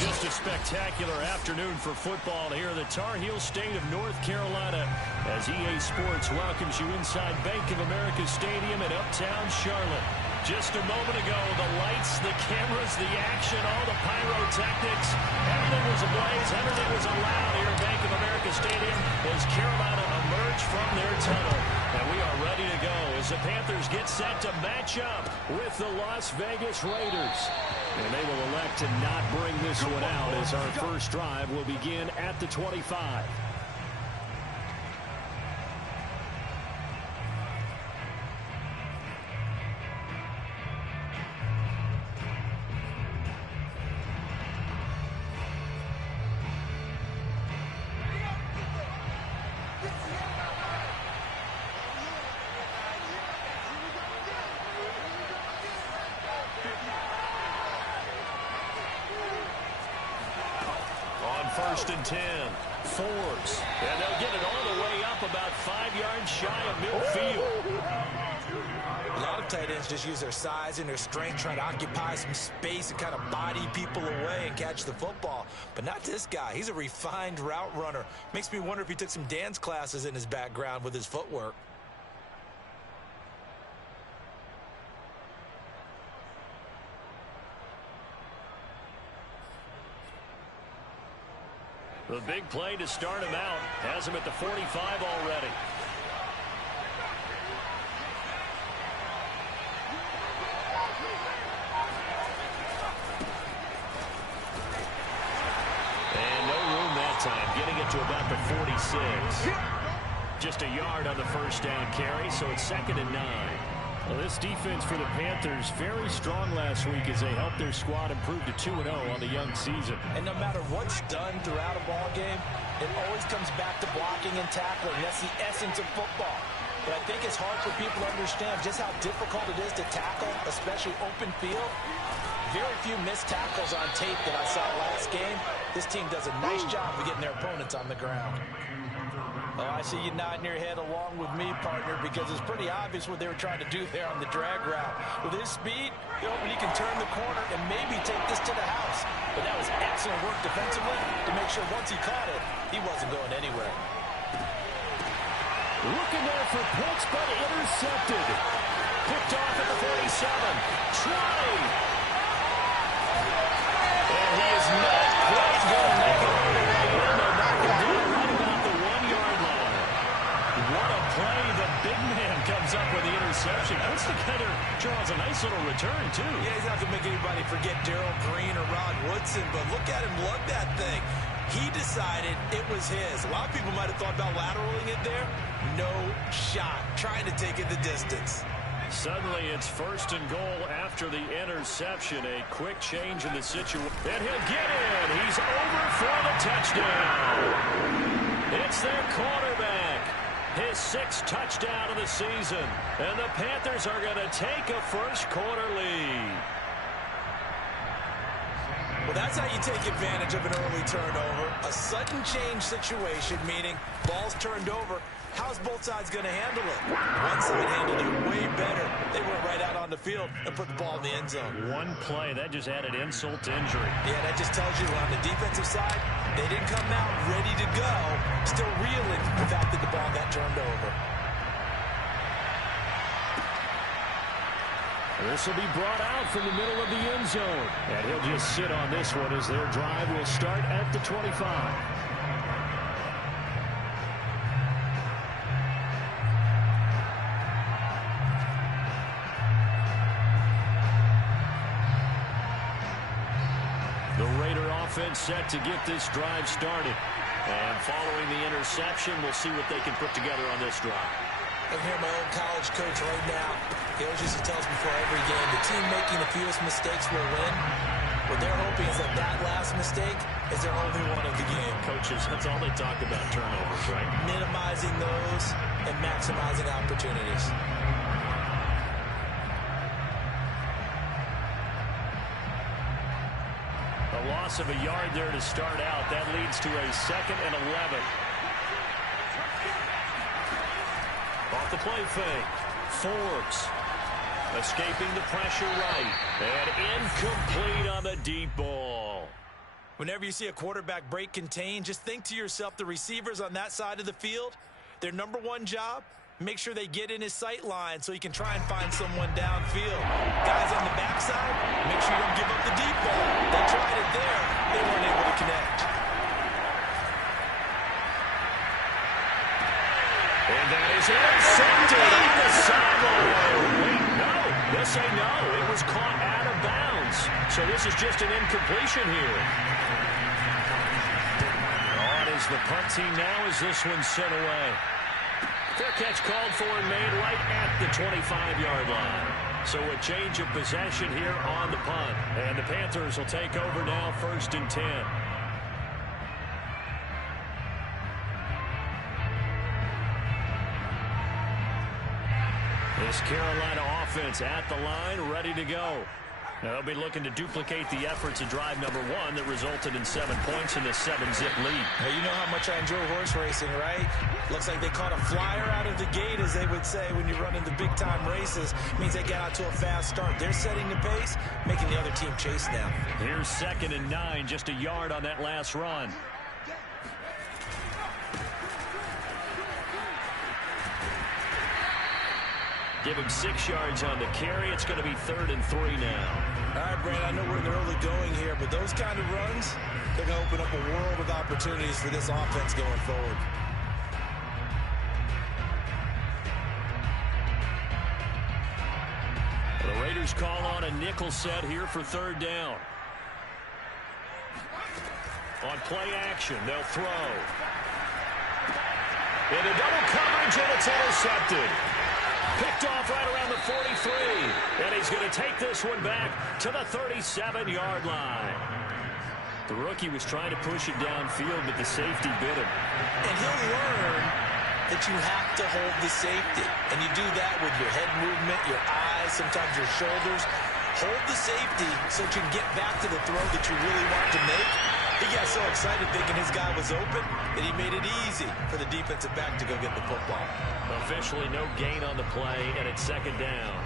Just a spectacular afternoon for football here in the Tar Heel state of North Carolina as EA Sports welcomes you inside Bank of America Stadium in uptown Charlotte. Just a moment ago, the lights, the cameras, the action, all the pyrotechnics, everything was ablaze, everything was allowed here at Bank of America Stadium as Carolina emerged from their tunnel. And we are ready to go as the Panthers get set to match up with the Las Vegas Raiders. And they will elect to not bring this one out as our first drive will begin at the 25. First and 10. Forbes. And they'll get it all the way up about 5 yards shy of midfield. A lot of tight ends just use their size and their strength, trying to occupy some space and kind of body people away and catch the football. But not this guy. He's a refined route runner. Makes me wonder if he took some dance classes in his background with his footwork. The big play to start him out. Has him at the 45 already. And no room that time. Getting it to about the 46. Just a yard on the first down carry, so it's 2nd and 9. Well, this defense for the Panthers very strong last week as they helped their squad improve to 2-0 on the young season. And no matter what's done throughout a ball game, it always comes back to blocking and tackling. That's the essence of football. But I think it's hard for people to understand just how difficult it is to tackle, especially open field. Very few missed tackles on tape that I saw last game. This team does a nice job of getting their opponents on the ground. Oh, I see you nodding your head along with me, partner, because it's pretty obvious what they were trying to do there on the drag route. With his speed, he can turn the corner and maybe take this to the house. But that was excellent work defensively to make sure once he caught it, he wasn't going anywhere. Looking there for picks, but intercepted. Picked off at the 47. Try. And he is not quite going to make it all the way in. They'll knock him down right about the 1-yard line. What a play. The big man comes up with the interception. Puts together, Charles, a nice little return, too. Yeah, he's not going to make anybody forget Darrell Green or Rod Woodson, but look at him lug that thing. He decided it was his. A lot of people might have thought about lateraling it there. No shot. Trying to take it the distance. Suddenly it's 1st and goal after the interception. A quick change in the situation. And he'll get in. He's over for the touchdown. It's their quarterback. His 6th touchdown of the season. And the Panthers are going to take a first-quarter lead. Well, that's how you take advantage of an early turnover. A sudden change situation, meaning ball's turned over. How's both sides going to handle it? One side handled it way better. They went right out on the field and put the ball in the end zone. One play, that just added insult to injury. Yeah, that just tells you on the defensive side, they didn't come out ready to go, still reeling the fact that the ball got turned over. This will be brought out from the middle of the end zone. And he'll just sit on this one as their drive will start at the 25. The Raider offense set to get this drive started. And following the interception, we'll see what they can put together on this drive. I hear my old college coach right now. He always used to tell us before every game, the team making the fewest mistakes will win. What they're hoping is that that last mistake is their only one of the game. Coaches, that's all they talk about, turnovers, right? Minimizing those and maximizing opportunities. A loss of a yard there to start out. That leads to a 2nd and 11. Off the play fake. Forbes escaping the pressure right. And incomplete on the deep ball. Whenever you see a quarterback break contain, just think to yourself, the receivers on that side of the field, their number one job, make sure they get in his sight line so he can try and find someone downfield. Guys on the backside, make sure you don't give up the deep ball. They tried it there. They weren't able to connect. And that is intercepted on the sideline. Wait, no. They'll say no. It was caught out of bounds. So this is just an incompletion here. On is the punt team now as this one's sent away. Fair catch called for and made right at the 25-yard line. So a change of possession here on the punt. And the Panthers will take over now, 1st and 10. This Carolina offense at the line, ready to go. Now they'll be looking to duplicate the efforts of drive number 1 that resulted in 7 points in the 7-zip lead. Now, you know how much I enjoy horse racing, right? Looks like they caught a flyer out of the gate, as they would say when you're running the big-time races. Means they get out to a fast start. They're setting the pace, making the other team chase now. Here's 2nd and 9, just a yard on that last run. Give him 6 yards on the carry. It's going to be 3rd and 3 now. All right, Brand, I know we're in the early going here, but those kind of runs, they're going to open up a world of opportunities for this offense going forward. The Raiders call on a nickel set here for 3rd down. On play action, they'll throw. Into double coverage, and it's intercepted. Picked off right around the 43. And he's going to take this one back to the 37-yard line. The rookie was trying to push it downfield, but the safety bit him. And he'll learn that you have to hold the safety. And you do that with your head movement, your eyes, sometimes your shoulders. Hold the safety so that you can get back to the throw that you really want to make. He got so excited thinking his guy was open that he made it easy for the defensive back to go get the football. Officially no gain on the play, and it's 2nd down.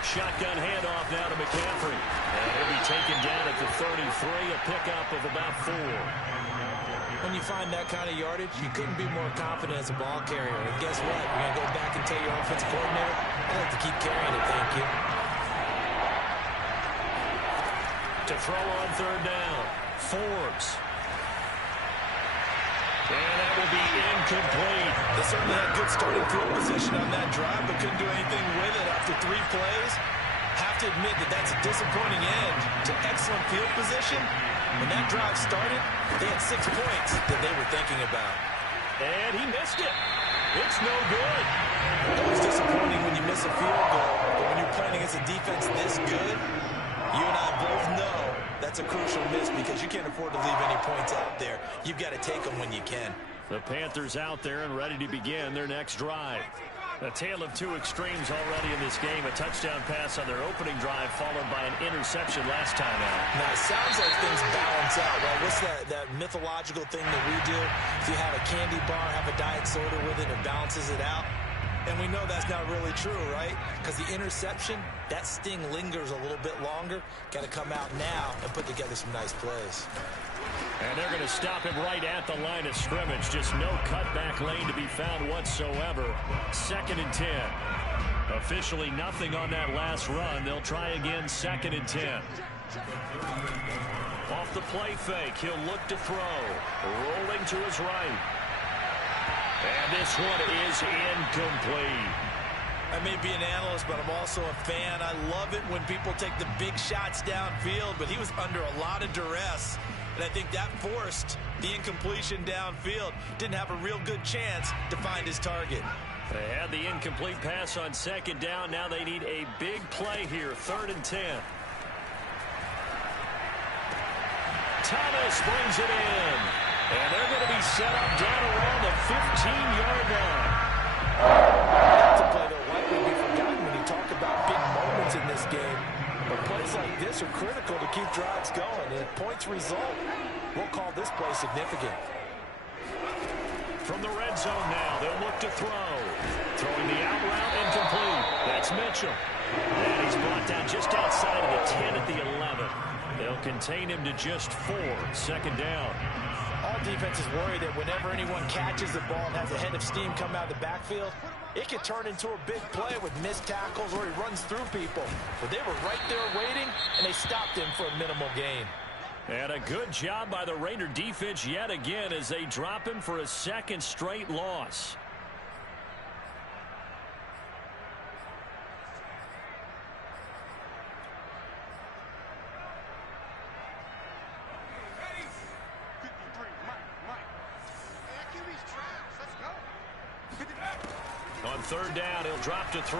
Shotgun handoff now to McCaffrey. And he'll be taken down at the 33, a pickup of about 4. When you find that kind of yardage, you couldn't be more confident as a ball carrier. And guess what? You're going to go back and tell your offensive coordinator, I'd like to keep carrying it, thank you. To throw on 3rd down, Forbes. And that will be incomplete. They certainly had good starting field position on that drive, but couldn't do anything with it after 3 plays. Have to admit that that's a disappointing end to excellent field position. When that drive started, they had 6 points that they were thinking about. And he missed it. It's no good. Always disappointing when you miss a field goal, but when you're playing against a defense this good, you and I both know that's a crucial miss because you can't afford to leave any points out there. You've got to take them when you can. The Panthers out there and ready to begin their next drive. A tale of two extremes already in this game. A touchdown pass on their opening drive followed by an interception last time out. Now, it sounds like things balance out, right? What's that mythological thing that we do? If you have a candy bar, have a diet soda with it, it balances it out. And we know that's not really true, right? Because the interception, that sting lingers a little bit longer. Got to come out now and put together some nice plays. And they're going to stop him right at the line of scrimmage. Just no cutback lane to be found whatsoever. 2nd and 10. Officially nothing on that last run. They'll try again 2nd and 10. Off the play fake, he'll look to throw. Rolling to his right. And this one is incomplete. I may be an analyst, but I'm also a fan. I love it when people take the big shots downfield, but he was under a lot of duress. And I think that forced the incompletion downfield. Didn't have a real good chance to find his target. They had the incomplete pass on 2nd down. Now they need a big play here. 3rd and 10. Thomas brings it in. And they're going to be set up down around the 15-yard line. That's a play that will likely be forgotten when you talk about big moments in this game. But plays like this are critical to keep drives going. And if points result, we'll call this play significant. From the red zone now, they'll look to throw. Throwing the out route, incomplete. That's Mitchell. And he's brought down just outside of the 10 at the 11. They'll contain him to just 4. 2nd down. All defenses worry that whenever anyone catches the ball and has a head of steam come out of the backfield, it can turn into a big play with missed tackles or he runs through people. But they were right there waiting, and they stopped him for a minimal gain. And a good job by the Raider defense yet again as they drop him for a 2nd straight loss. On 3rd down, he'll drop to throw.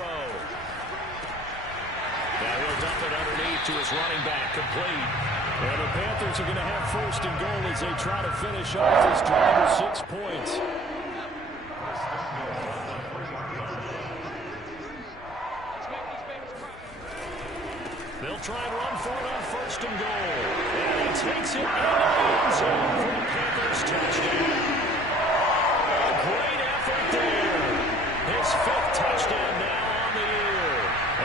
Now he'll dump it underneath to his running back, complete. And the Panthers are going to have 1st and goal as they try to finish off this drive with 6 points. They'll try and run for it on 1st and goal. And he takes it into the end zone for the Panthers touchdown. A great effort there. His 5th touchdown now on the year.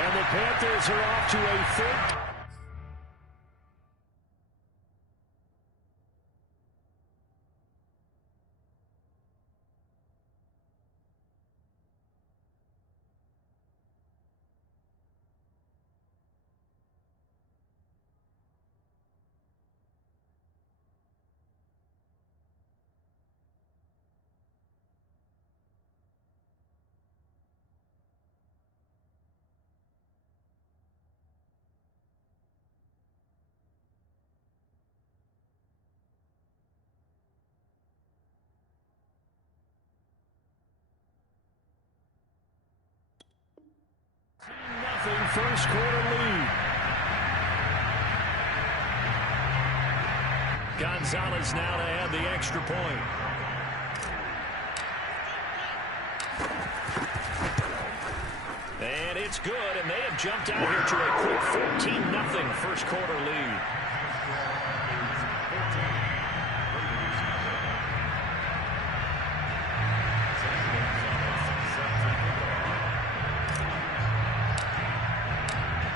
And the Panthers are off to a 3rd. First quarter lead. Gonzalez now to add the extra point. And it's good, and they have jumped out here to a quick 14-0 first quarter lead.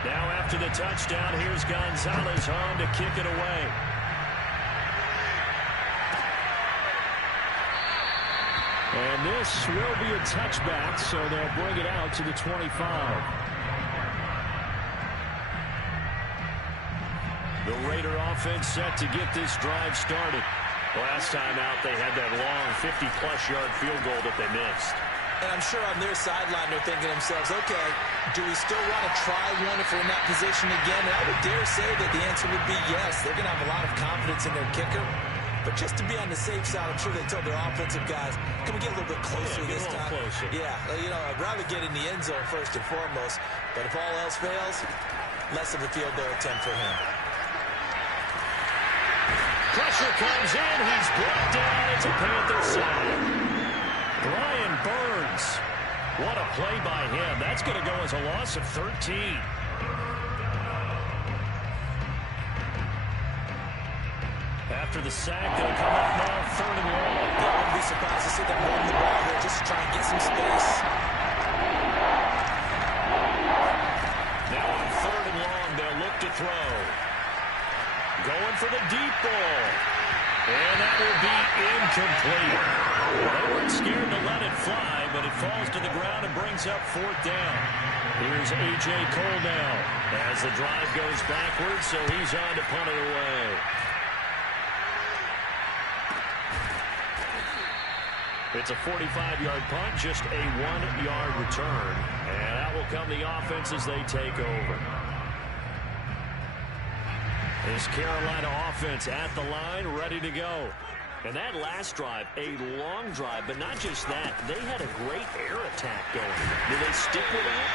Now after the touchdown, here's Gonzalez on to kick it away. And this will be a touchback, so they'll bring it out to the 25. The Raider offense set to get this drive started. Last time out, they had that long 50-plus yard field goal that they missed. And I'm sure on their sideline they're thinking to themselves, okay, do we still want to try one if we're in that position again? And I would dare say that the answer would be yes. They're going to have a lot of confidence in their kicker. But just to be on the safe side, I'm sure they told their offensive guys, can we get a little bit closer this time? Closer. Yeah, you know, I'd rather get in the end zone first and foremost. But if all else fails, less of a field goal attempt for him. Pressure comes in. He's brought down. It's a Panther side. Brian Burns. What a play by him. That's going to go as a loss of 13. After the sack, they'll come up now, 3rd and long. I wouldn't be surprised to see them run the ball here just to try and get some space. Now on 3rd and long, they'll look to throw. Going for the deep ball. And that will be incomplete. They weren't scared to let it fly, but it falls to the ground and brings up 4th down. Here's A.J. Cole now as the drive goes backwards, so he's on to punt it away. It's a 45-yard punt, just a 1-yard return. And that will come the offense as they take over. This Carolina offense at the line, ready to go. And that last drive, a long drive, but not just that. They had a great air attack going. Do they stick with that?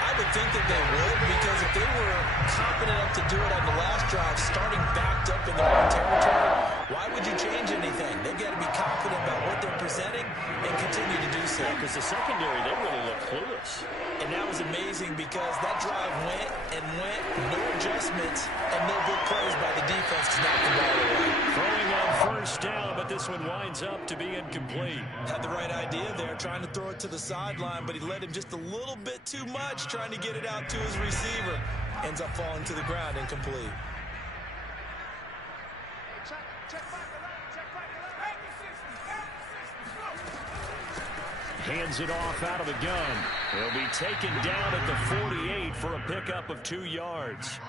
I would think that they would, because if they were confident enough to do it on the last drive, starting backed up in their own territory, why would you change anything? They've got to be confident about what they're presenting and continue to do so. Because the secondary, they really look clueless. And that was amazing because that drive went and went, no adjustments, and no good plays by the defense to knock the ball away. Throwing on 1st down, but this one winds up to be incomplete. Had the right idea there, trying to throw it to the sideline, but he led him just a little bit too much, trying to get it out to his receiver. Ends up falling to the ground, incomplete. Hands it off out of the gun. He'll be taken down at the 48 for a pickup of 2 yards.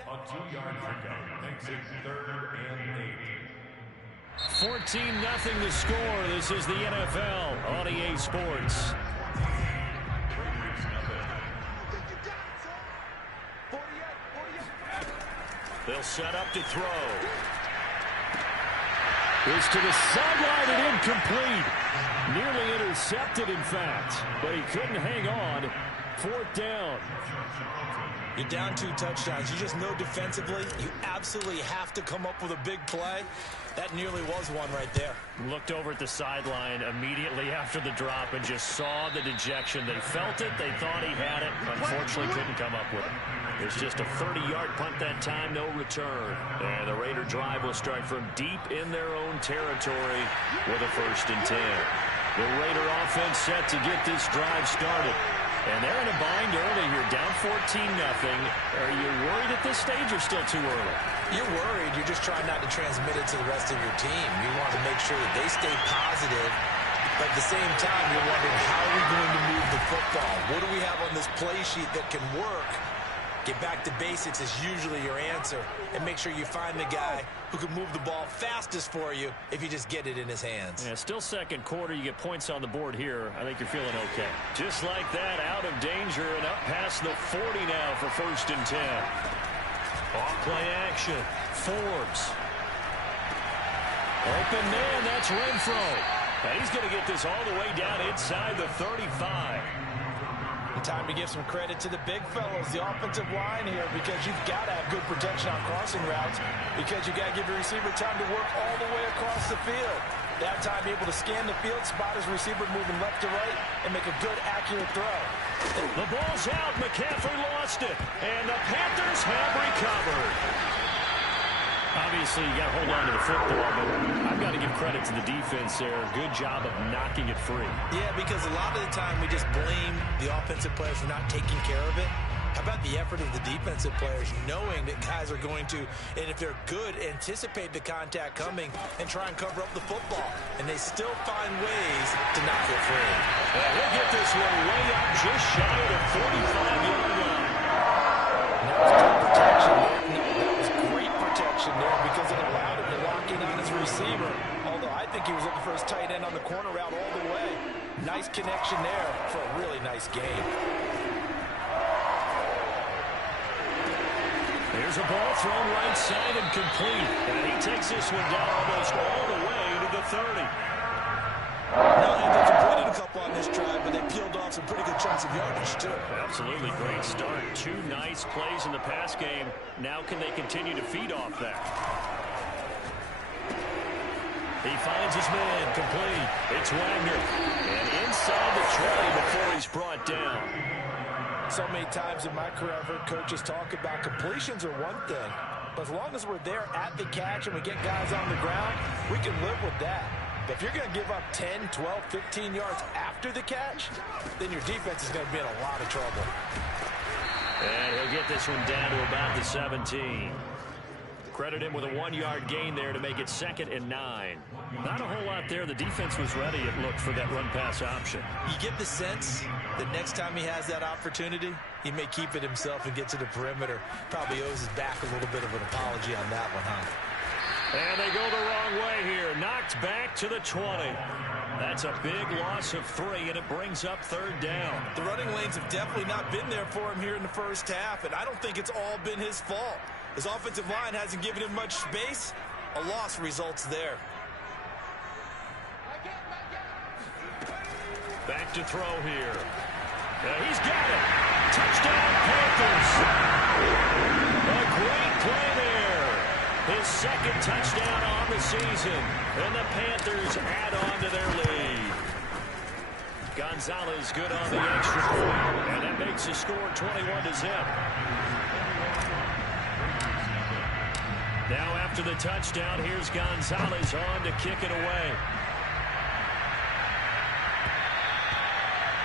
A 2-yard pickup makes it 3rd and 8. 14-0 the score. This is the NFL on EA Sports. They'll set up to throw. Is to the sideline and incomplete. Nearly intercepted, in fact, but he couldn't hang on. 4th down. You're down 2 touchdowns. You just know defensively you absolutely have to come up with a big play. That nearly was one right there. Looked over at the sideline immediately after the drop and just saw the dejection. They felt it. They thought he had it. Unfortunately, couldn't come up with it. It's just a 30-yard punt that time, no return. And the Raider drive will start from deep in their own territory with a 1st and 10. The Raider offense set to get this drive started. And they're in a bind early here, down 14-0. Are you worried at this stage or still too early? You're worried. You're just trying not to transmit it to the rest of your team. You want to make sure that they stay positive. But at the same time, you're wondering, how are we going to move the football? What do we have on this play sheet that can work? Get back to basics is usually your answer. And make sure you find the guy who can move the ball fastest for you if you just get it in his hands. Yeah, still 2nd quarter. You get points on the board here. I think you're feeling okay. Just like that, out of danger and up past the 40 now for 1st and 10. Off play action. Forbes. Open man, that's Renfro. And he's going to get this all the way down inside the 35. Time to give some credit to the big fellows, the offensive line here, because you've got to have good protection on crossing routes, because you got to give your receiver time to work all the way across the field. That time able to scan the field, spot his receiver moving left to right, and make a good, accurate throw. The ball's out. McCaffrey lost it, and the Panthers have recovered. Obviously, you got to hold on to the football, but I've got to give credit to the defense there. Good job of knocking it free. Yeah, because a lot of the time we just blame the offensive players for not taking care of it. How about the effort of the defensive players knowing that guys are going to, and if they're good, anticipate the contact coming and try and cover up the football. And they still find ways to knock it free. He'll get this one way up just shy of the 45-yard line. Now it's good protection. That was great protection there because it allowed him to lock in on his receiver. Although I think he was looking for his tight end on the corner route all the way. Nice connection there for a really nice game. Here's a ball thrown right side and complete. And he takes this one down almost all the way to the 30. Now they completed a couple on this drive, but they peeled off some pretty good chunks of yardage, too. Absolutely great start. 2 nice plays in the pass game. Now can they continue to feed off that? He finds his man complete. It's Wagner. And inside the 20 before he's brought down. So many times in my career, I've heard coaches talk about completions are one thing. But as long as we're there at the catch and we get guys on the ground, we can live with that. But if you're going to give up 10, 12, 15 yards after the catch, then your defense is going to be in a lot of trouble. And he'll get this one down to about the 17. Credit him with a 1-yard gain there to make it 2nd and 9. Not a whole lot there. The defense was ready, it looked, for that run-pass option. You get the sense that next time he has that opportunity, he may keep it himself and get to the perimeter. Probably owes his back a little bit of an apology on that one, huh? And they go the wrong way here. Knocked back to the 20. That's a big loss of 3, and it brings up 3rd down. The running lanes have definitely not been there for him here in the first half, and I don't think it's all been his fault. His offensive line hasn't given him much space. A loss results there. Back to throw here. He's got it. Touchdown, Panthers. A great play there. His 2nd touchdown on the season. And the Panthers add on to their lead. Gonzalez good on the extra point. And that makes the score 21-0. Now after the touchdown, here's Gonzalez on to kick it away.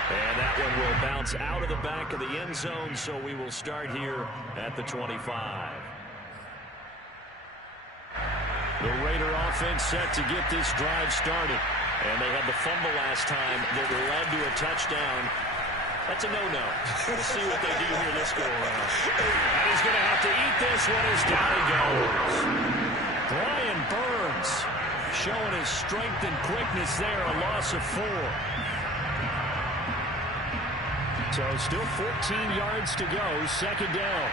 And that one will bounce out of the back of the end zone, so we will start here at the 25. The Raider offense set to get this drive started. And they had the fumble last time that led to a touchdown. That's a no-no. We'll see what they do here this go-around. And he's going to have to eat this one as down he goes. Brian Burns showing his strength and quickness there, a loss of 4. So still 14 yards to go, 2nd down.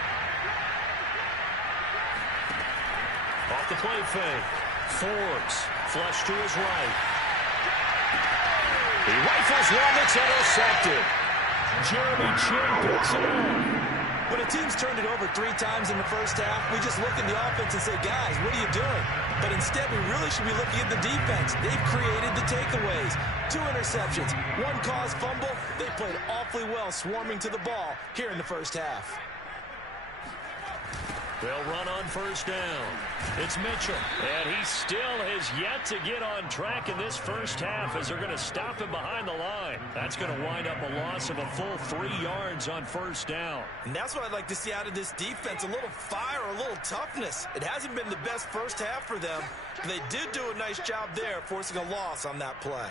Off the play fake. Forbes, flush to his right. He rifles one that's intercepted. Jeremy Chin picks it up. When a team's turned it over 3 times in the first half, we just look at the offense and say, guys, what are you doing? But instead, we really should be looking at the defense. They've created the takeaways. 2 interceptions, 1 caused fumble. They played awfully well swarming to the ball here in the first half. They'll run on 1st down. It's Mitchell. And he still has yet to get on track in this first half as they're going to stop him behind the line. That's going to wind up a loss of a full 3 yards on 1st down. And that's what I'd like to see out of this defense, a little fire, a little toughness. It hasn't been the best first half for them, but they did do a nice job there forcing a loss on that play.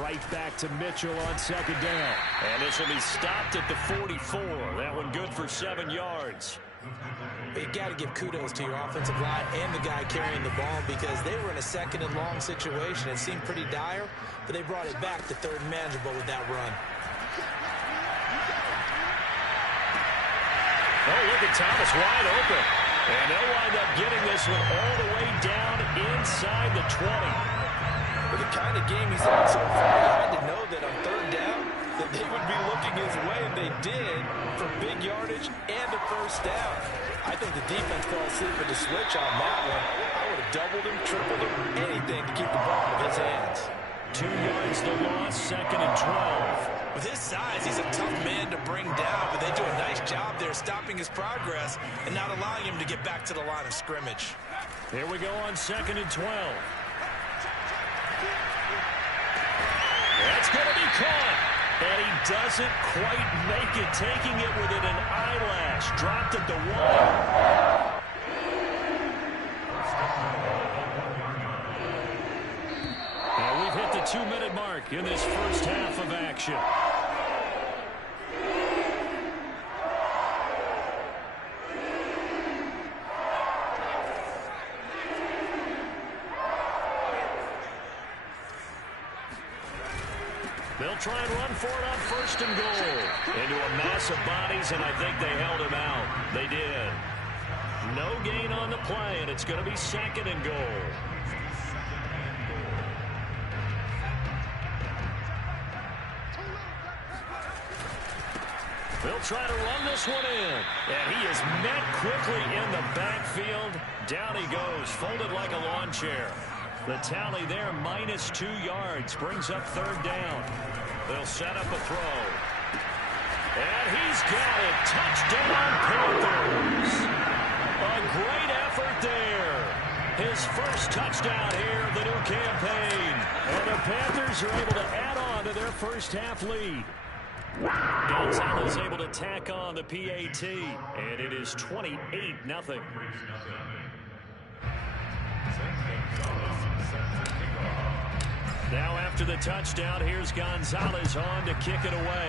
Right back to Mitchell on 2nd down. And this will be stopped at the 44. That one good for 7 yards. You got to give kudos to your offensive line and the guy carrying the ball because they were in a 2nd and long situation. It seemed pretty dire, but they brought it back to 3rd and manageable with that run. Oh, look at Thomas wide open. And they'll wind up getting this one all the way down inside the 20. With the kind of game he's had so far, you had to know that on 3rd down that they would be looking his way, and they did for big yardage and a 1st down. I think the defense fell asleep at the switch on that one. I would have doubled him, tripled him, anything to keep the ball out of his hands. 2 yards the loss, 2nd and 12. With his size, he's a tough man to bring down, but they do a nice job there stopping his progress and not allowing him to get back to the line of scrimmage. Here we go on 2nd and 12. That's going to be caught. And he doesn't quite make it, taking it within an eyelash. Dropped at the 1. And we've hit the 2-minute mark in this first half of action. They'll try and run for it on 1st and goal. Into a mass of bodies, and I think they held him out. They did. No gain on the play, and it's going to be 2nd and goal. They'll try to run this one in. And he is met quickly in the backfield. Down he goes, folded like a lawn chair. The tally there, -2 yards, brings up 3rd down. They'll set up a throw. And he's got it. Touchdown, Panthers. A great effort there. His first touchdown here of the new campaign. And the Panthers are able to add on to their first half lead. Gonzalez able to tack on the PAT, and it is 28-0. Now after the touchdown, here's Gonzalez on to kick it away.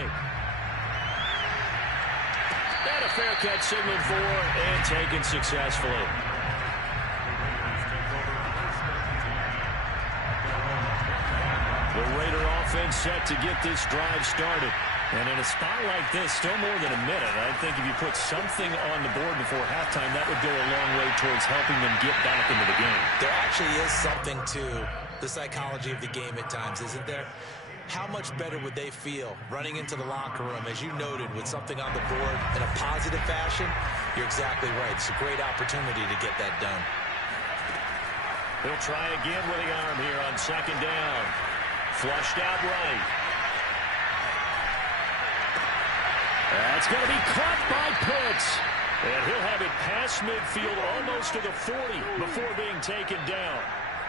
And a fair catch signaled for and taken successfully. The Raider offense set to get this drive started. And in a spot like this, still more than a minute, I think if you put something on the board before halftime, that would go a long way towards helping them get back into the game. There actually is something to the psychology of the game at times, isn't there? How much better would they feel running into the locker room, as you noted, with something on the board in a positive fashion? You're exactly right. It's a great opportunity to get that done. He'll try again with the arm here on 2nd down. Flushed out right. That's going to be caught by Pitts. And he'll have it past midfield almost to the 40 before being taken down.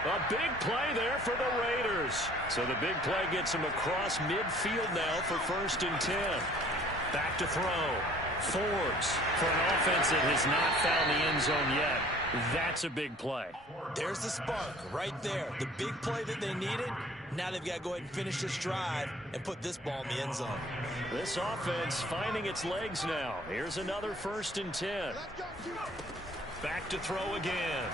A big play there for the Raiders. So the big play gets him across midfield now for 1st and 10. Back to throw. Forbes for an offense that has not found the end zone yet. That's a big play. There's the spark right there. The big play that they needed. Now they've got to go ahead and finish this drive and put this ball in the end zone. This offense finding its legs now. Here's another 1st and 10. Back to throw again.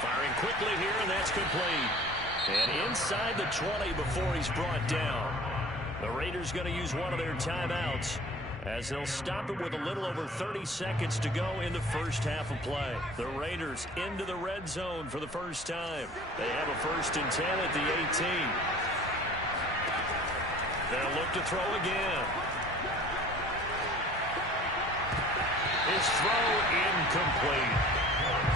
Firing quickly here, and that's complete. And inside the 20 before he's brought down. The Raiders going to use one of their timeouts as they'll stop it with a little over 30 seconds to go in the first half of play. The Raiders into the red zone for the first time. They have a 1st and 10 at the 18. They'll look to throw again. His throw incomplete.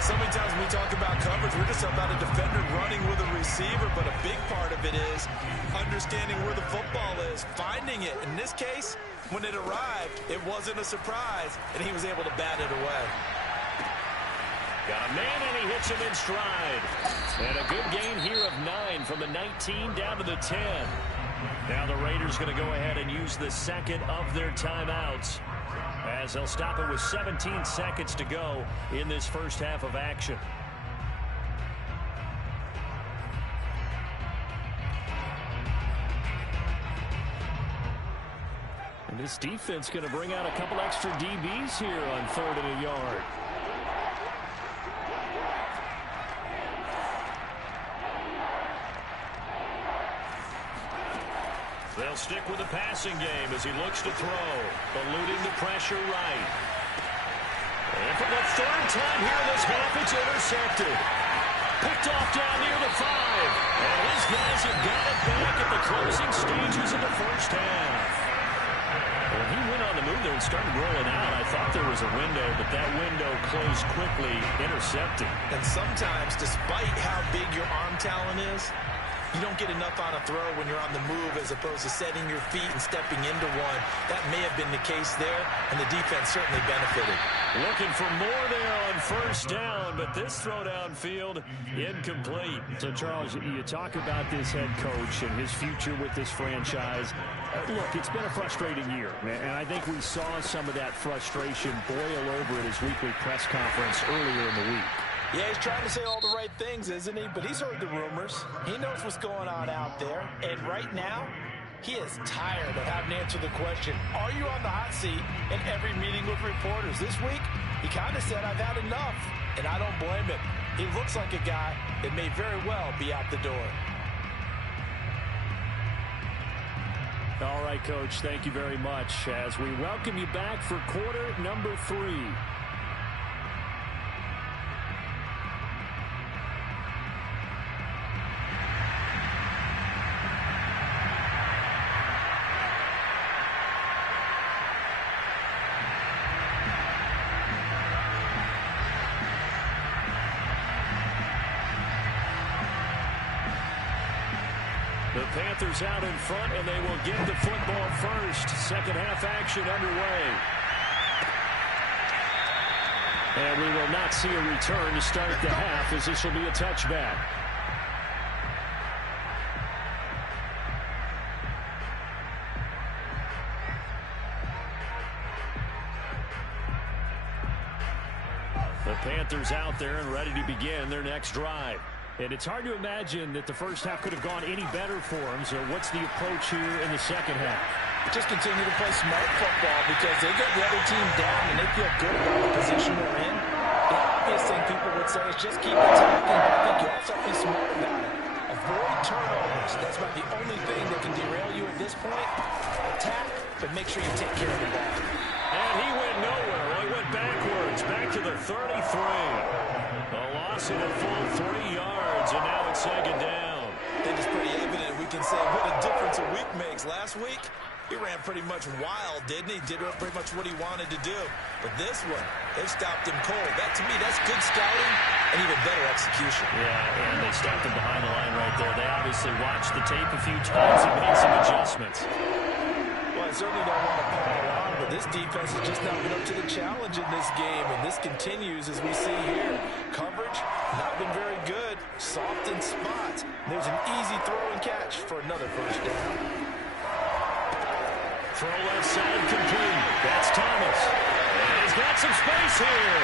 So many times when we talk about coverage, we're just about a defender running with a receiver, but a big part of it is understanding where the football is, finding it. In this case, when it arrived, it wasn't a surprise, and he was able to bat it away. Got a man, and he hits him in stride. And a good gain here of 9 from the 19 down to the 10. Now the Raiders going to go ahead and use the second of their timeouts, as they'll stop it with 17 seconds to go in this first half of action. And this defense going to bring out a couple extra DBs here on 3rd and a yard. They'll stick with the passing game as he looks to throw, eluding the pressure right. And for the 3rd time here this half, it's intercepted. Picked off down near the 5. And his guys have got it back at the closing stages of the first half. When he went on the move there and started rolling out, I thought there was a window, but that window closed quickly, intercepted. And sometimes, despite how big your arm talent is, you don't get enough on a throw when you're on the move as opposed to setting your feet and stepping into one. That may have been the case there, and the defense certainly benefited. Looking for more there on 1st down, but this throw downfield incomplete. So, Charles, you talk about this head coach and his future with this franchise. Look, it's been a frustrating year, and I think we saw some of that frustration boil over at his weekly press conference earlier in the week. Yeah, he's trying to say all the right things, isn't he? But he's heard the rumors. He knows what's going on out there. And right now, he is tired of having to answer the question, are you on the hot seat in every meeting with reporters? This week, he kind of said, I've had enough. And I don't blame him. He looks like a guy that may very well be out the door. right, Coach. Thank you very much as we welcome you back for quarter number 3. The Panthers out in front, and they will get the football first. Second half action underway. And we will not see a return to start the half, as this will be a touchback. The Panthers out there and ready to begin their next drive. And it's hard to imagine that the first half could have gone any better for them. So what's the approach here in the second half? Just continue to play smart football because they get the other team down and they feel good about the position they're in. The obvious thing people would say is just keep attacking, but I think you also have to be smart about it. Avoid turnovers. That's about the only thing that can derail you at this point. Attack, but make sure you take care of the ball. And he went nowhere. Well, he went backwards, back to the 33. A loss of a full 3 yards, and now it's second down. I think it's pretty evident we can say what a difference a week makes. Last week, he ran pretty much wild, didn't he? Did pretty much what he wanted to do. But this one, they stopped him cold. That, to me, that's good scouting and even better execution. Yeah, and they stopped him behind the line right there. They obviously watched the tape a few times and made some adjustments. Well, I certainly don't want to pile on, but this defense has just not been up to the challenge in this game, and this continues as we see here. Coverage, not been very good. Soft in spots. There's an easy throw and catch for another first down. Throw left side complete. That's Thomas. And he's got some space here.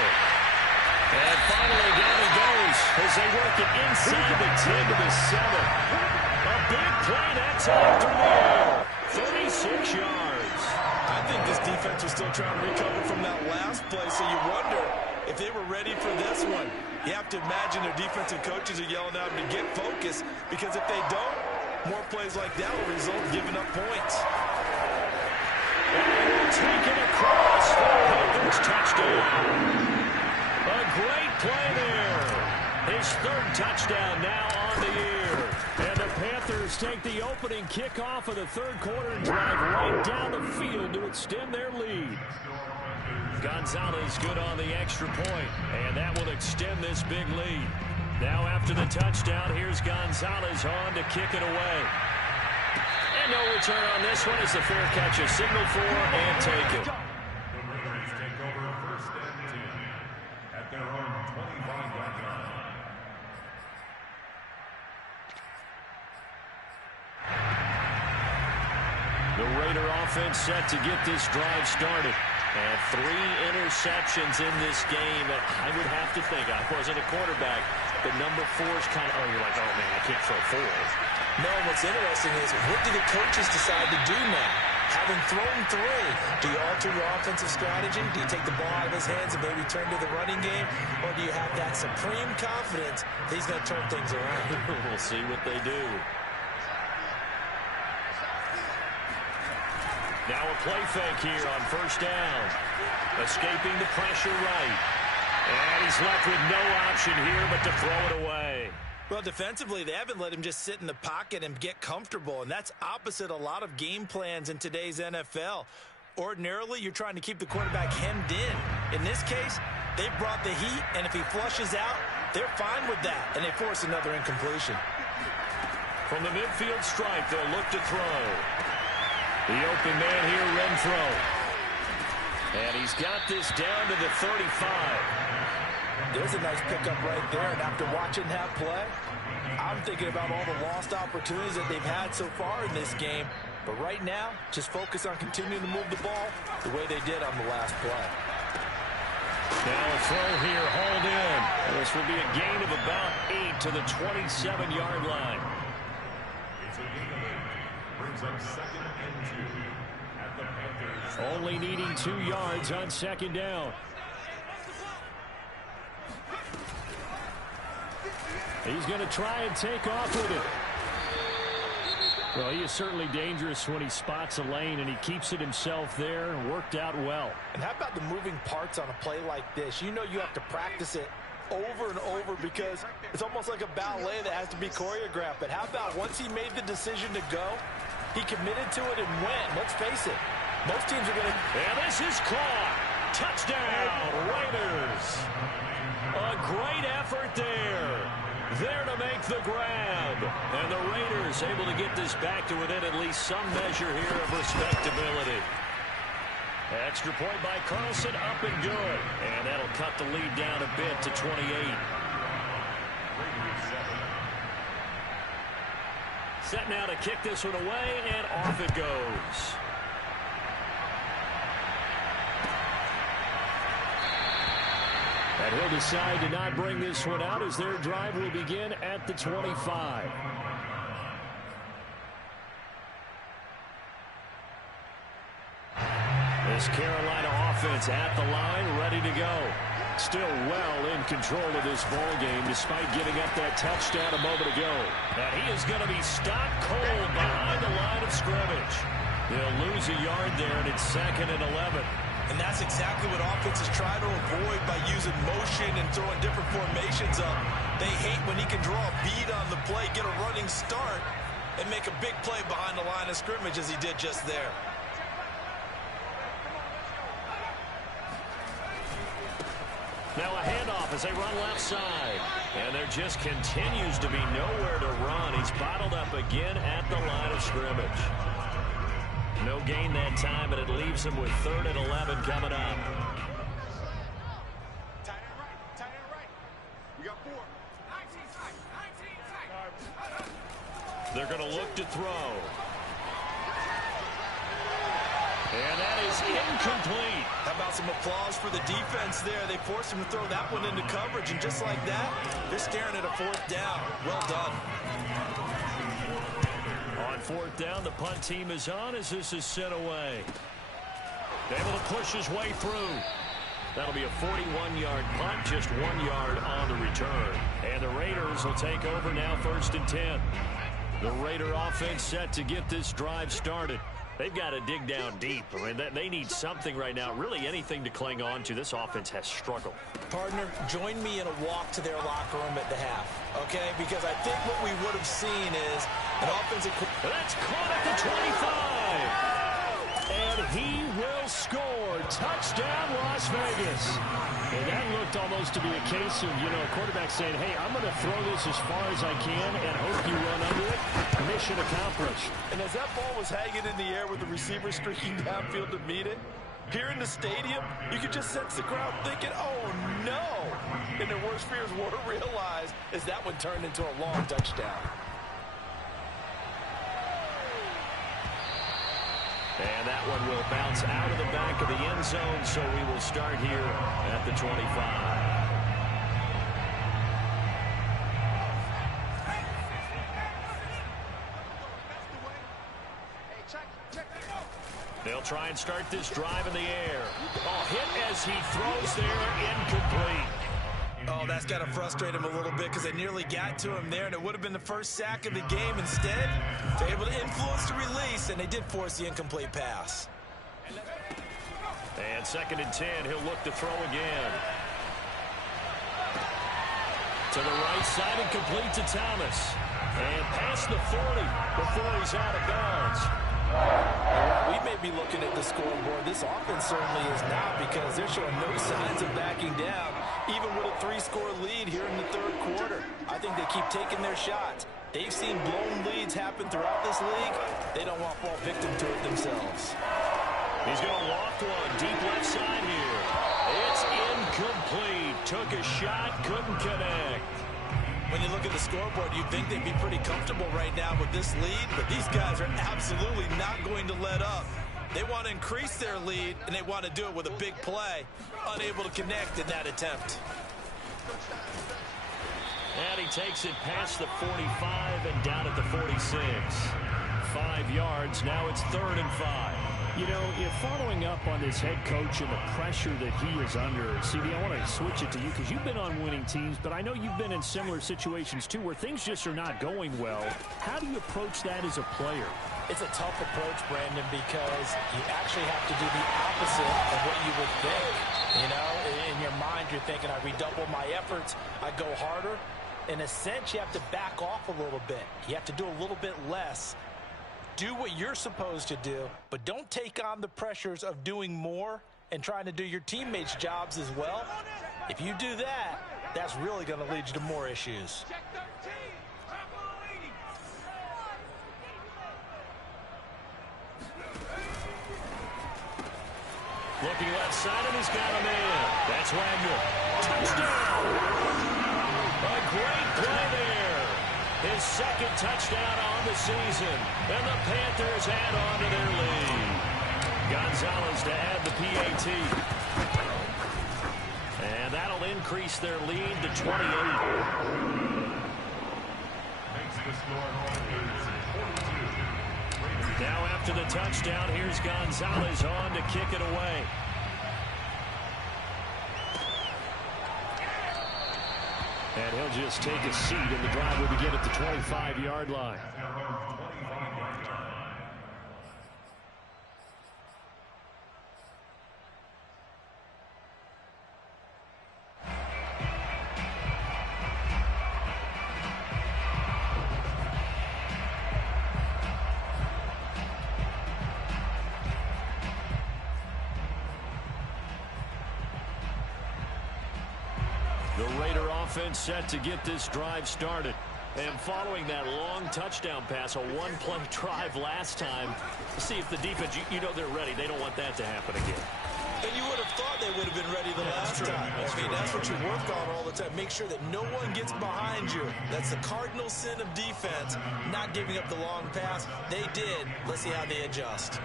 And finally down he goes as they work it inside the 10 to the 7. A big play that time through the air. 36 yards. I think this defense was still trying to recover from that last play, so you wonder if they were ready for this one. You have to imagine their defensive coaches are yelling at them to get focused, because if they don't, more plays like that will result in giving up points. And taken across for the Panthers touchdown. A great play there. His third touchdown now on the year. And the Panthers take the opening kickoff of the third quarter and drive right down the field to extend their lead. Gonzalez good on the extra point, and that will extend this big lead. Now after the touchdown, here's Gonzalez on to kick it away. And no return on this one as the fair catch is signaled for and taken. The Raiders take over first and 10 at their own 25-yard line. The Raider offense set to get this drive started. And 3 interceptions in this game. I would have to think, I wasn't a quarterback, but number 4 is kind of, you're like, oh man, I can't throw 4. No, what's interesting is, what do the coaches decide to do now? Having thrown 3, do you alter your offensive strategy? Do you take the ball out of his hands and maybe turn to the running game? Or do you have that supreme confidence that he's going to turn things around? We'll see what they do. Now a play fake here on first down. Escaping the pressure right. And he's left with no option here but to throw it away. Well, defensively, they haven't let him just sit in the pocket and get comfortable, and that's opposite a lot of game plans in today's NFL. Ordinarily, you're trying to keep the quarterback hemmed in. In this case, they brought the heat, and if he flushes out, they're fine with that, and they force another incompletion. From the midfield stripe, they'll look to throw. The open man here, Renfro. And he's got this down to the 35. There's a nice pickup right there, and after watching that play, I'm thinking about all the lost opportunities that they've had so far in this game. But right now, just focus on continuing to move the ball the way they did on the last play. Now a throw here, hauled in. This will be a gain of about 8 to the 27-yard line. It's a gain of 8. Brings up second and 2 at the Panthers. Only needing 2 yards on second down. He's going to try and take off with it. Well, he is certainly dangerous when he spots a lane, and he keeps it himself there and worked out well. And how about the moving parts on a play like this? You know you have to practice it over and over because it's almost like a ballet that has to be choreographed. But how about once he made the decision to go, he committed to it and went. Let's face it, most teams are going to... And this is caught. Touchdown, Raiders. A great effort there. There to make the grab. And the Raiders able to get this back to within at least some measure here of respectability. Extra point by Carlson, up and good. And that'll cut the lead down a bit to 28. Set now to kick this one away, and off it goes. And he'll decide to not bring this one out as their drive will begin at the 25. This Carolina offense at the line, ready to go. Still well in control of this ball game despite giving up that touchdown a moment ago. And he is going to be stopped cold behind the line of scrimmage. They'll lose a yard there, and it's 2nd and 11. And that's exactly what offenses try to avoid by using motion and throwing different formations up. They hate when he can draw a bead on the play, get a running start, and make a big play behind the line of scrimmage as he did just there. Now a handoff as they run left side. And there just continues to be nowhere to run. He's bottled up again at the line of scrimmage. No gain that time, and it leaves him with 3rd and 11 coming up. Tight end right. We got 4. 19 tight. They're going to look to throw. And that is incomplete. How about some applause for the defense there? They forced him to throw that one into coverage, and just like that, they're staring at a 4th down. Well done. On 4th down, the punt team is on as this is sent away. Able to push his way through. That'll be a 41-yard punt, just 1 yard on the return. And the Raiders will take over now, 1st and 10. The Raider offense set to get this drive started. They've got to dig down deep. I mean, they need something right now, really anything to cling on to. This offense has struggled. Partner, join me in a walk to their locker room at the half, okay? Because I think what we would have seen is an offensive... That's caught at the 25. And he will score. Touchdown, Las Vegas. And that looked almost to be a case of, a quarterback saying, hey, I'm going to throw this as far as I can and hope you run under it. Mission accomplished. And as that ball was hanging in the air with the receiver streaking downfield to meet it, here in the stadium, you could just sense the crowd thinking, oh, no. And their worst fears were realized as that one turned into a long touchdown. And that one will bounce out of the back of the end zone, so we will start here at the 25. They'll try and start this drive in the air. Oh, hit as he throws there, incomplete. Oh, that's got to frustrate him a little bit because they nearly got to him there, and it would have been the first sack of the game. Instead, they're able to influence the release, and they did force the incomplete pass. And 2nd and 10, he'll look to throw again. To the right side and complete to Thomas. And past the 40 before he's out of bounds. We may be looking at the scoreboard. This offense certainly is not, because they're showing no signs of backing down, even with a 3-score lead here in the 3rd quarter. I think they keep taking their shots. They've seen blown leads happen throughout this league. They don't want to fall victim to it themselves. He's going to walk one deep left side here. It's incomplete. Took a shot, couldn't connect. When you look at the scoreboard, you'd think they'd be pretty comfortable right now with this lead, but these guys are absolutely not going to let up. They want to increase their lead, and they want to do it with a big play. Unable to connect in that attempt. And he takes it past the 45 and down at the 46. 5 yards. Now it's 3rd and 5. You know, if following up on this head coach and the pressure that he is under, CD, I want to switch it to you because you've been on winning teams, but I know you've been in similar situations too where things just are not going well. How do you approach that as a player? It's a tough approach, Brandon, because you actually have to do the opposite of what you would think. You know, in your mind, you're thinking, I redouble my efforts, I go harder. In a sense, you have to back off a little bit. You have to do a little bit less. Do what you're supposed to do, but don't take on the pressures of doing more and trying to do your teammates' jobs as well. If you do that, that's really going to lead you to more issues. Looking left side, and he's got him in. That's Wagner. Touchdown! A great play there. His 2nd touchdown on the season. And the Panthers add on to their lead. Gonzalez to add the PAT. And that'll increase their lead to 28. Now after the touchdown, here's Gonzalez on to kick it away. And he'll just take a seat, and the drive will begin at the 25-yard line. The Raider offense set to get this drive started. And following that long touchdown pass, a one-play drive last time, see if the defense, you know they're ready. They don't want that to happen again. And you would have thought they would have been ready the last time. I mean, that's what you work on all the time. Make sure that no one gets behind you. That's the cardinal sin of defense, not giving up the long pass. They did. Let's see how they adjust.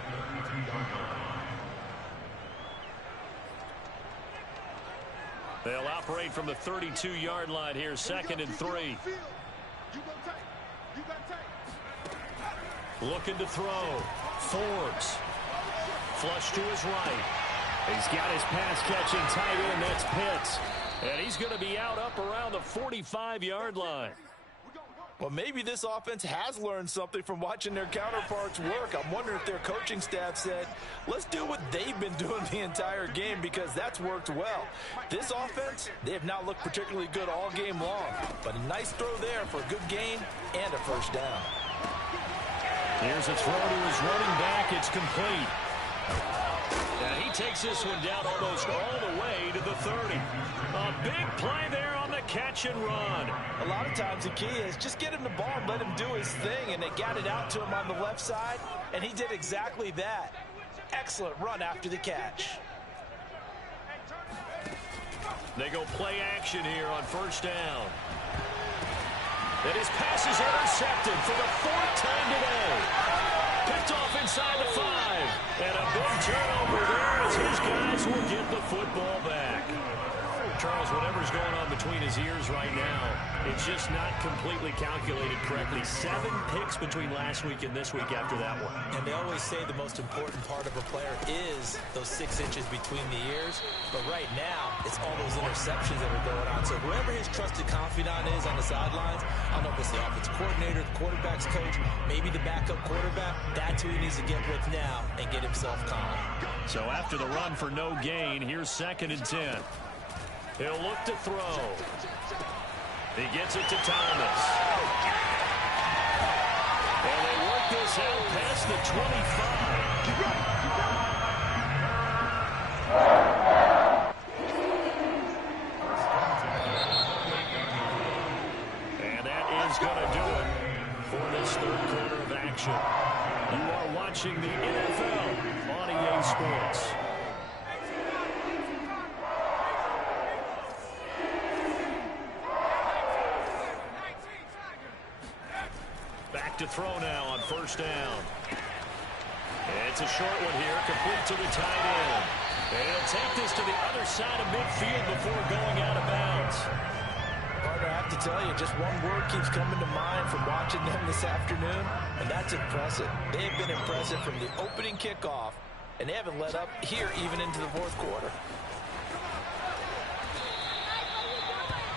They'll operate from the 32-yard line here, 2nd and 3. Looking to throw. Forbes. Flush to his right. He's got his pass-catching tight end. That's Pitts. And he's going to be out up around the 45-yard line. Well, maybe this offense has learned something from watching their counterparts work. I'm wondering if their coaching staff said, let's do what they've been doing the entire game, because that's worked well. This offense, they have not looked particularly good all game long, but a nice throw there for a good gain and a first down. Here's a throw to his running back. It's complete. And he takes this one down almost all the way to the 30. A big play there on the catch and run. A lot of times the key is just get him the ball and let him do his thing, and they got it out to him on the left side, and he did exactly that. Excellent run after the catch. They go play action here on first down. And his pass is intercepted for the 4th time today. Picked off inside the 5. And a big turnover there as his guys will get the football back. Charles, whatever's going on between his ears right now, it's just not completely calculated correctly. 7 picks between last week and this week after that one. And they always say the most important part of a player is those 6 inches between the ears. But right now, it's all those interceptions that are going on. So whoever his trusted confidant is on the sidelines, I don't know if it's the offensive coordinator, the quarterback's coach, maybe the backup quarterback, that's who he needs to get with now and get himself calm. So after the run for no gain, here's 2nd and 10. He'll look to throw. He gets it to Thomas. And they work this out past the 25. And that is going to do it for this 3rd quarter of action. You are watching the NFL on EA Sports. To throw now on first down. It's a short one here, complete to the tight end. And he'll take this to the other side of midfield before going out of bounds. Part partner, I have to tell you, just one word keeps coming to mind from watching them this afternoon, and that's impressive. They have been impressive from the opening kickoff, and they haven't let up here even into the fourth quarter.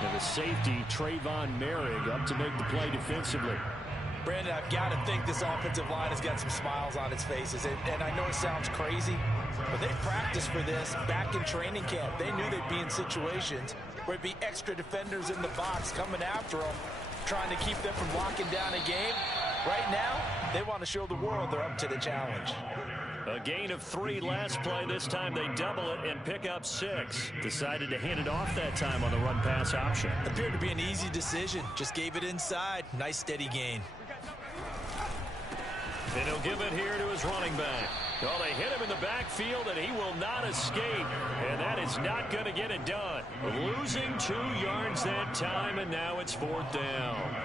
And the safety, Trayvon Merrick, up to make the play defensively. Brandon, I've got to think this offensive line has got some smiles on its faces. And I know it sounds crazy, but they practiced for this back in training camp. They knew they'd be in situations where it'd be extra defenders in the box coming after them, trying to keep them from locking down a game. Right now, they want to show the world they're up to the challenge. A gain of 3 last play. This time they double it and pick up 6. Decided to hand it off that time on the run-pass option. Appeared to be an easy decision. Just gave it inside. Nice steady gain. And he'll give it here to his running back. Well, they hit him in the backfield, and he will not escape. And that is not going to get it done. Losing 2 yards that time, and now it's 4th down.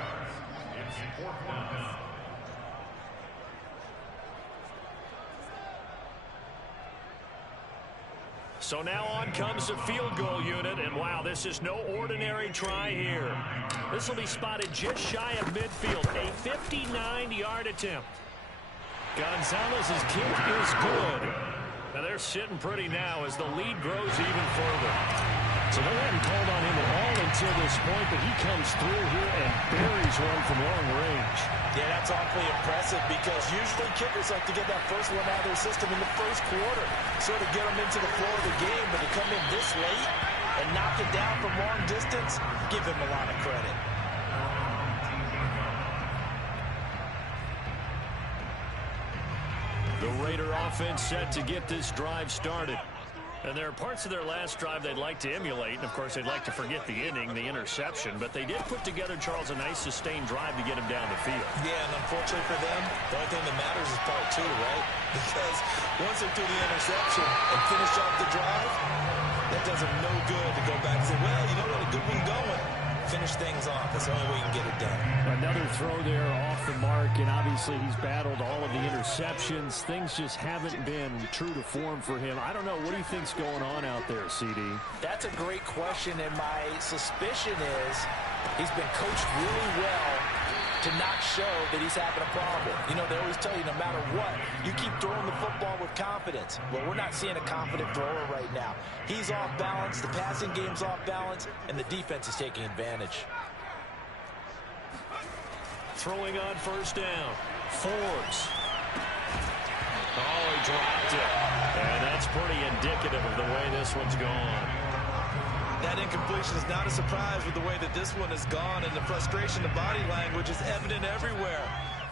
So now on comes the field goal unit, and wow, this is no ordinary try here. This will be spotted just shy of midfield, a 59-yard attempt. Gonzalez's kick is good. Now they're sitting pretty now as the lead grows even further. So they hadn't called on him at all until this point, but he comes through here and buries one from long range. Yeah, that's awfully impressive because usually kickers like to get that first one out of their system in the first quarter, sort of get them into the flow of the game, but to come in this late and knock it down from long distance, give him a lot of credit. The Raider offense set to get this drive started. And there are parts of their last drive they'd like to emulate. And, of course, they'd like to forget the inning, the interception. But they did put together, Charles, a nice sustained drive to get him down the field. Yeah, and unfortunately for them, the only thing that matters is part 2, right? Because once they threw the interception and finish off the drive, that does them no good to go back and say, well, you know what, a good one going. Finish things off. That's the only way you can get it done. Another throw there off the mark, and obviously he's battled all of the interceptions. Things just haven't been true to form for him. I don't know. What do you think's going on out there, CD? That's a great question, and my suspicion is he's been coached really well to not show that he's having a problem. You know, they always tell you no matter what, you keep throwing the football with confidence. Well, we're not seeing a confident thrower right now. He's off balance, the passing game's off balance, and the defense is taking advantage. Throwing on first down. Forbes. Oh, he dropped it. And that's pretty indicative of the way this one's gone. That incompletion is not a surprise with the way that this one has gone, and the frustration, the body language is evident everywhere.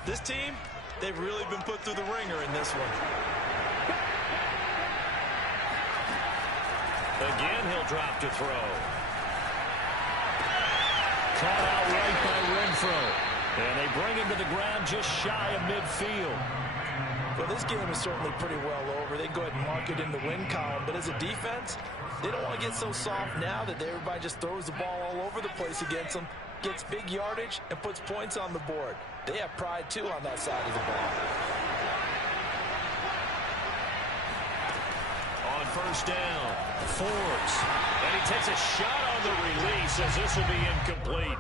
This team, they've really been put through the ringer in this one. Again, he'll drop to throw. Caught out right by Renfro. And they bring him to the ground just shy of midfield. Well, this game is certainly pretty well over. They go ahead and mark it in the win column, but as a defense, they don't want to get so soft now that everybody just throws the ball all over the place against them, gets big yardage, and puts points on the board. They have pride, too, on that side of the ball. On first down, Forbes. And he takes a shot on the release as this will be incomplete.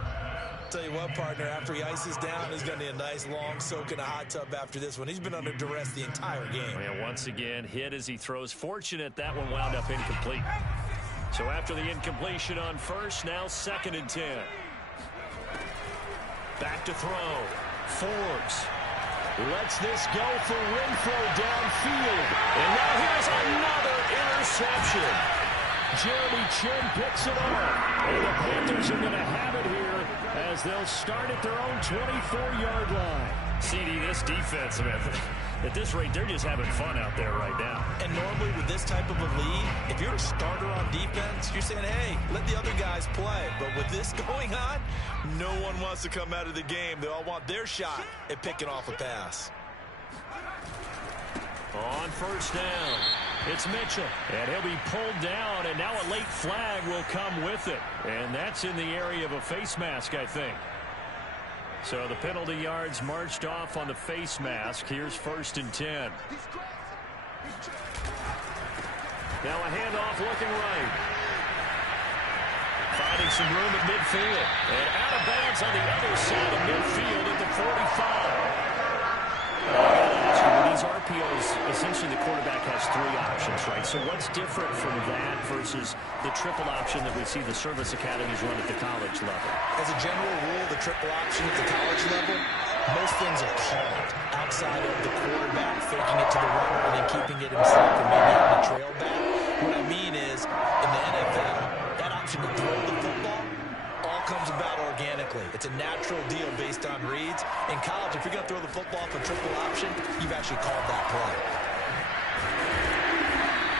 Tell you what, partner, after he ices down, he's going to need a nice long soak in a hot tub after this one. He's been under duress the entire game. And once again, hit as he throws. Fortunate that one wound up incomplete. So after the incompletion on first, now 2nd and 10. Back to throw. Forbes lets this go for Renfro downfield. And now here's another interception. Jeremy Chin picks it up. And the Panthers are going to have it here as they'll start at their own 24-yard line. CD, this defense, man, at this rate, they're just having fun out there right now. And normally with this type of a lead, if you're a starter on defense, you're saying, hey, let the other guys play. But with this going on, no one wants to come out of the game. They all want their shot at picking off a pass. On first down, it's Mitchell, and he'll be pulled down, and now a late flag will come with it. And that's in the area of a face mask, I think. So the penalty yards marched off on the face mask. Here's 1st and 10. Now a handoff looking right. Finding some room at midfield. And out of bounds on the other side of midfield at the 45. With these RPOs, essentially the quarterback has 3 options, right? So what's different from that versus the triple option that we see the service academies run at the college level? As a general rule, the triple option at the college level, most things are called outside of the quarterback faking it to the runner and then keeping it himself and maybe having a trail back. What I mean is, in the NFL, that option to throw the football all comes about organically. It's a natural deal based on reads. In college, if you're going to throw the football for triple option, you've actually called that play.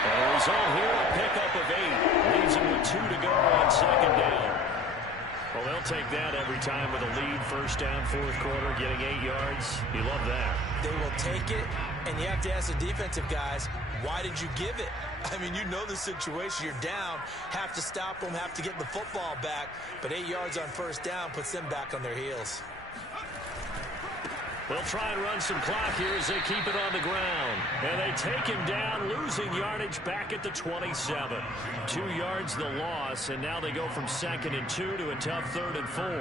The result here, a pickup of 8. Leaves him with 2 to go on second down. Well, they'll take that every time with a lead. First down, fourth quarter, getting 8 yards. You love that. They will take it, and you have to ask the defensive guys, why did you give it? I mean, you know the situation. You're down, have to stop them, have to get the football back. But 8 yards on first down puts them back on their heels. They'll try and run some clock here as they keep it on the ground. And they take him down, losing yardage back at the 27. 2 yards the loss, and now they go from 2nd and 2 to a tough 3rd and 4.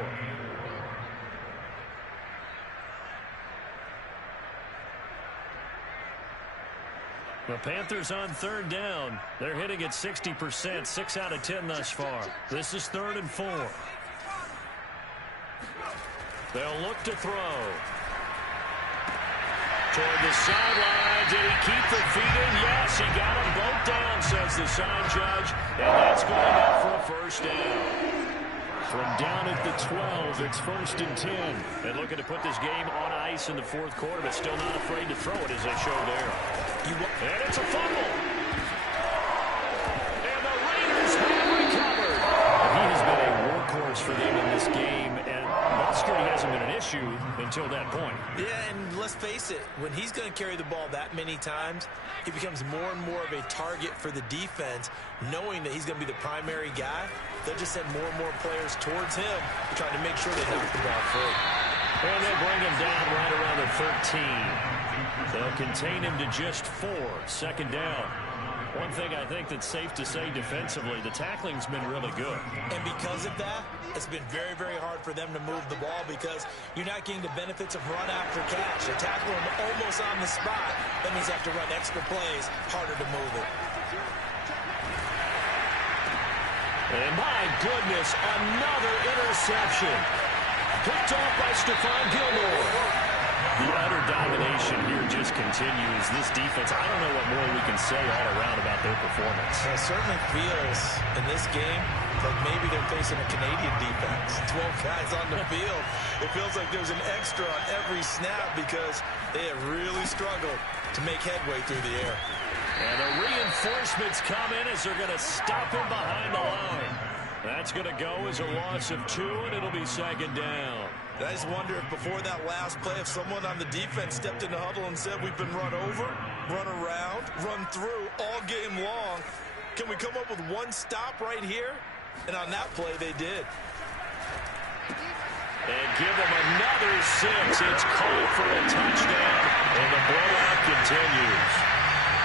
The Panthers on 3rd down. They're hitting at 60%, 6 out of 10 thus far. This is 3rd and 4. They'll look to throw. Toward the sideline. Did he keep the feet in? Yes, he got them both down, says the sign judge. And that's going up for a first down. From down at the 12, it's 1st and 10. And looking to put this game on ice in the fourth quarter, but still not afraid to throw it as they show there. And it's a fumble. And the Raiders have recovered. He has been a workhorse for them in this game, and ball security hasn't been an issue until that point. Yeah, and let's face it, when he's going to carry the ball that many times, he becomes more and more of a target for the defense, knowing that he's going to be the primary guy. They'll just send more and more players towards him, trying to make sure they knock the ball free. And they bring him down right around the 13. They'll contain him to just 4. 2nd down. One thing I think that's safe to say defensively, the tackling's been really good. And because of that, it's been very, very hard for them to move the ball because you're not getting the benefits of run after catch. They're tackling him almost on the spot. That means they have to run extra plays, harder to move it. And my goodness, another interception. Picked off by Stephon Gilmore. The utter domination here just continues. This defense, I don't know what more we can say all around about their performance. It certainly feels in this game like maybe they're facing a Canadian defense. 12 guys on the field. It feels like there's an extra on every snap because they have really struggled to make headway through the air. And the reinforcements come in as they're going to stop him behind the line. That's going to go as a loss of 2, and it'll be 2nd down. I just wonder if before that last play, if someone on the defense stepped in the huddle and said, we've been run over, run around, run through all game long. Can we come up with one stop right here? And on that play, they did. And give them another 6. It's called for a touchdown, and the blowout continues.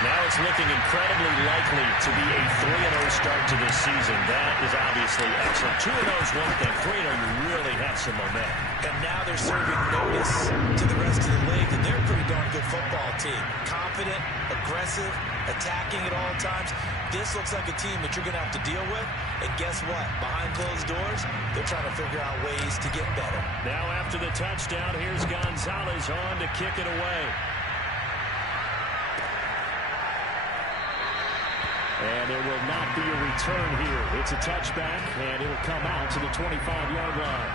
Now it's looking incredibly likely to be a 3-0 start to this season. That is obviously excellent. 2-0 is one thing. 3-0, you really have some momentum. And now they're serving notice to the rest of the league that they're a pretty darn good football team. Confident, aggressive, attacking at all times. This looks like a team that you're going to have to deal with. And guess what? Behind closed doors, they're trying to figure out ways to get better. Now after the touchdown, here's Gonzalez on to kick it away. And there will not be a return here. It's a touchback, and it will come out to the 25-yard line.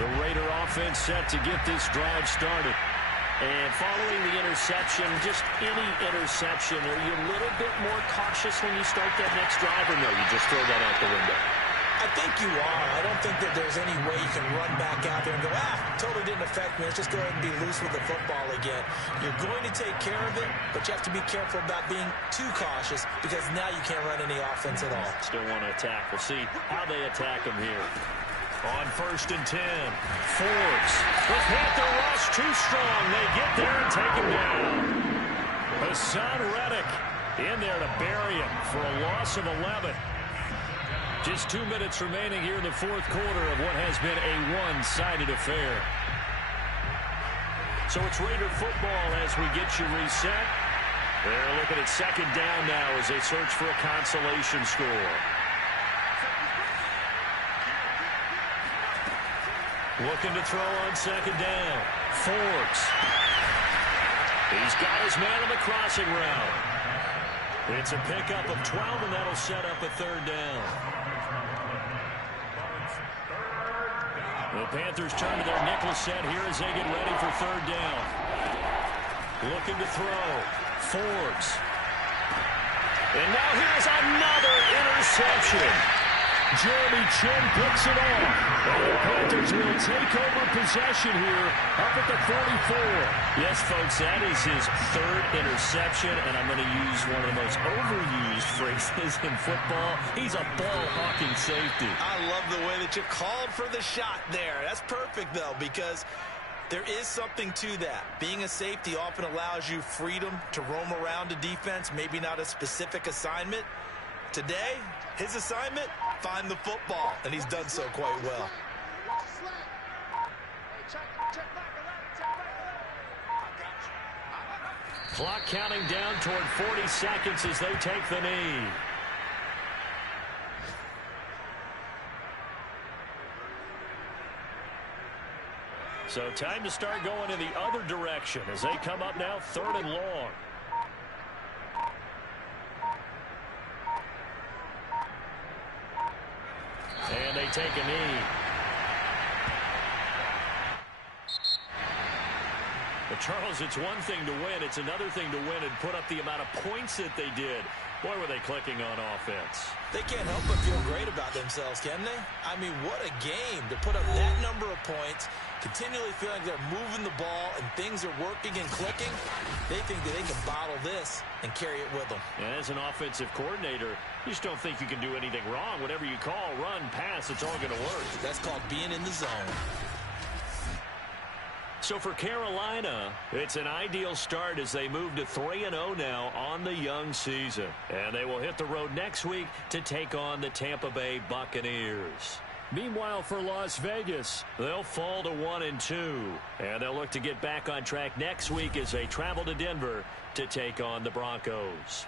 The Raider offense set to get this drive started. And following the interception, just any interception, are you a little bit more cautious when you start that next drive, or no, you just throw that out the window? I think you are. I don't think that there's any way you can run back out there and go, totally didn't affect me. Let's just go ahead and be loose with the football again. You're going to take care of it, but you have to be careful about being too cautious because now you can't run any offense at all. Still want to attack. We'll see how they attack them here. On 1st and 10. Forbes. The Panther rush too strong. They get there and take him down. Hassan Reddick in there to bury him for a loss of 11. Just 2 minutes remaining here in the fourth quarter of what has been a one-sided affair. So it's Raider football as we get you reset. They're looking at second down now as they search for a consolation score. Looking to throw on second down. Forbes. He's got his man on the crossing route. It's a pickup of 12, and that'll set up a third down. The Panthers turn to their nickel set here as they get ready for third down. Looking to throw. Forbes. And now here's another interception. Jeremy Chin picks it off. And the Panthers will take over possession here up at the 44. Yes, folks, that is his third interception, and I'm going to use one of the most overused phrases in football. He's a ball-hawking safety. I love the way that you called for the shot there. That's perfect, though, because there is something to that. Being a safety often allows you freedom to roam around a defense, maybe not a specific assignment. Today, his assignment, find the football, and he's done so quite well. Clock counting down toward 40 seconds as they take the knee. So time to start going in the other direction as they come up now third and long. And they take a knee. But Charles, it's one thing to win. It's another thing to win and put up the amount of points that they did. Boy, were they clicking on offense. They can't help but feel great about themselves, can they? I mean, what a game to put up that number of points, continually feeling like they're moving the ball and things are working and clicking. They think that they can bottle this and carry it with them. And as an offensive coordinator, you just don't think you can do anything wrong. Whatever you call, run, pass, it's all going to work. That's called being in the zone. So for Carolina, it's an ideal start as they move to 3-0 now on the young season. And they will hit the road next week to take on the Tampa Bay Buccaneers. Meanwhile, for Las Vegas, they'll fall to 1-2. And they'll look to get back on track next week as they travel to Denver to take on the Broncos.